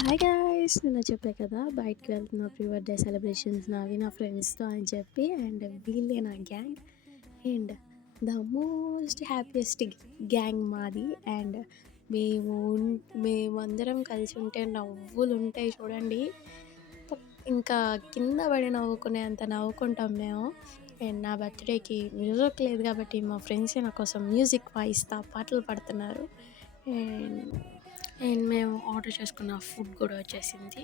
Hi guys! నిన్న చెప్పా కదా బయటికి వెళ్తున్నా ప్రీ బర్త్‌డే సెలబ్రేషన్స్ నావి నా ఫ్రెండ్స్‌తో అని చెప్పి. అండ్ వీళ్ళే నా gang. And the most happiest gang మాది. అండ్ మేము మేమందరం కలిసి ఉంటే నవ్వులుంటాయి చూడండి. ఇంకా కింద పడి నవ్వుకునేంత నవ్వుకుంటాం మేము. అండ్ నా బర్త్‌డేకి మ్యూజిక్ లేదు కాబట్టి మా ఫ్రెండ్సే నా కోసం మ్యూజిక్ వాయిస్తా పాటలు పాడుతున్నారు. అండ్ అండ్ మేము ఆర్డర్ చేసుకున్న ఫుడ్ కూడా వచ్చేసింది.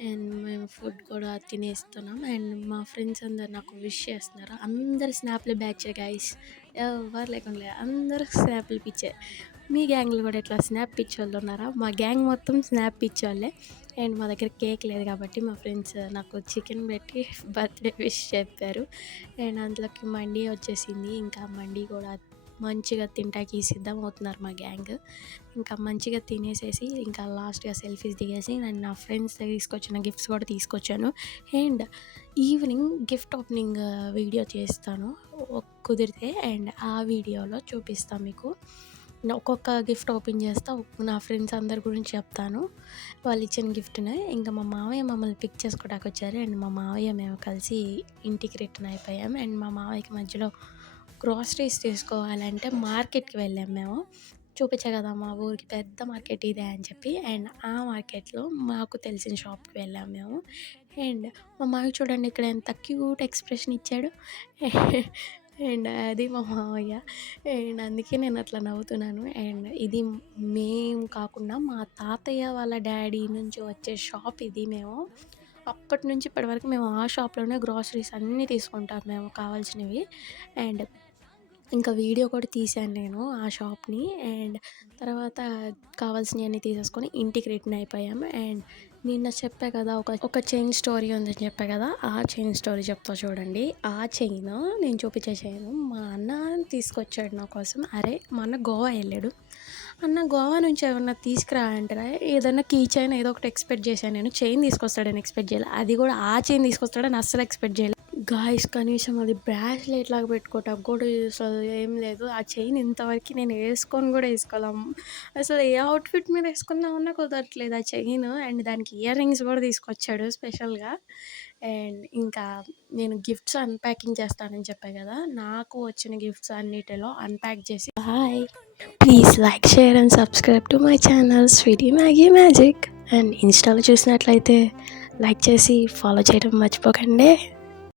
అండ్ మేము ఫుడ్ కూడా తినేస్తున్నాం. అండ్ మా ఫ్రెండ్స్ అందరు నాకు విష్ చేస్తున్నారు. అందరు స్నాప్‌లు బ్యాచే గైస్. ఎవ్వరు లేకుండా అందరూ స్నాప్‌లు పిచ్చే. మీ గ్యాంగ్‌లో కూడా ఇట్లా స్నాప్ పిచ్చోళ్ళు ఉన్నారా? మా గ్యాంగ్ మొత్తం స్నాప్ పిచ్చోళ్ళే. అండ్ మా దగ్గర కేక్ లేదు కాబట్టి మా ఫ్రెండ్స్ నాకు చికెన్ పెట్టి బర్త్‌డే విష్ చెప్పారు. అండ్ అందులోకి మండీ వచ్చేసింది. ఇంకా మండీ కూడా మంచిగా తింటాకి సిద్ధమవుతున్నారు మా గ్యాంగ్. ఇంకా మంచిగా తినేసేసి ఇంకా లాస్ట్‌గా సెల్ఫీస్ దిగేసి నేను నా ఫ్రెండ్స్ తీసుకొచ్చిన గిఫ్ట్స్ కూడా తీసుకొచ్చాను. And evening gift opening video చేస్తాను కుదిరితే. అండ్ ఆ వీడియోలో చూపిస్తా మీకు. ఒక్కొక్క గిఫ్ట్ ఓపెన్ చేస్తా. నా ఫ్రెండ్స్ అందరి గురించి చెప్తాను. వాళ్ళు ఇచ్చిన గిఫ్ట్‌ని. ఇంకా మా మావయ్య మమ్మల్ని పిక్ చేసుకోవడానికి వచ్చారు. అండ్ మా మావయ్య మేము కలిసి ఇంటికి రిటర్న్ అయిపోయాం. అండ్ మా మావయ్యకి మధ్యలో గ్రోసరీస్ తీసుకోవాలంటే మార్కెట్‌కి వెళ్ళాం మేము. చూపించా కదా మా ఊరికి పెద్ద మార్కెట్ ఇదే అని చెప్పి. అండ్ ఆ మార్కెట్‌లో మాకు తెలిసిన షాప్‌కి వెళ్ళాం మేము. అండ్ మా మావయ్య చూడండి ఇక్కడ ఎంత క్యూట్ ఎక్స్‌ప్రెషన్ ఇచ్చాడు. అండ్ అది మా మావయ్య. అండ్ అందుకే నేను అట్లా నవ్వుతున్నాను. అండ్ ఇది మేము కాకుండా మా తాతయ్య వాళ్ళ డ్యాడీ నుంచి వచ్చే షాప్ ఇది. మేము అప్పటి నుంచి ఇప్పటి వరకు మేము ఆ షాప్‌లోనే గ్రోసరీస్ అన్నీ తీసుకుంటాం మేము కావాల్సినవి. అండ్ ఇంకా వీడియో కూడా తీశాను నేను ఆ షాప్‌ని. అండ్ తర్వాత కావాల్సినయన్నీ తీసేసుకొని ఇంటికి రిటర్న్ అయిపోయాము. అండ్ నిన్న చెప్పా కదా ఒక చైన్ స్టోరీ ఉందని చెప్పా కదా! ఆ చైన్ స్టోరీ చెప్తా చూడండి. ఆ చైను నేను చూపించే చైను మా అన్న తీసుకొచ్చాడు నా కోసం. అరే! మా అన్న గోవా ఎళ్ళాడు. అన్న గోవా నుంచి ఏమన్నా తీసుకురా అంటేరా ఏదన్నా కీ చైన్ ఏదో ఒకటి ఎక్స్‌పెక్ట్ చేశాను నేను. చైన్ తీసుకొస్తాడని ఎక్స్‌పెక్ట్ చేయలే. అది కూడా ఆ చైన్ తీసుకొస్తాడని అస్సలు ఎక్స్‌పెక్ట్ చేయలే. గాయ్స్ కనీసం అది బ్రాస్లెట్ లాగా పెట్టుకోవటానికి కూడా అసలు ఏం లేదు. ఆ చైన్ ఇంతవరకు నేను వేసుకొని కూడా వేసుకోలే. అసలు ఏ అవుట్‌ఫిట్ మీద వేసుకుందామన్నా కుదరట్లేదు ఆ చైను. అండ్ దానికి ఇయర్ రింగ్స్ కూడా తీసుకొచ్చాడు స్పెషల్‌గా. అండ్ ఇంకా నేను గిఫ్ట్స్ అన్‌ప్యాకింగ్ చేస్తానని చెప్పా కదా! నాకు వచ్చిన గిఫ్ట్స్ అన్నిటిలో అన్‌ప్యాక్ చేసి bye. Please like, share and subscribe to my channel Sweety Maggie Magic. And ఇన్‌స్టాలో చూసినట్లయితే లైక్ చేసి ఫాలో చేయడం మర్చిపోకండి.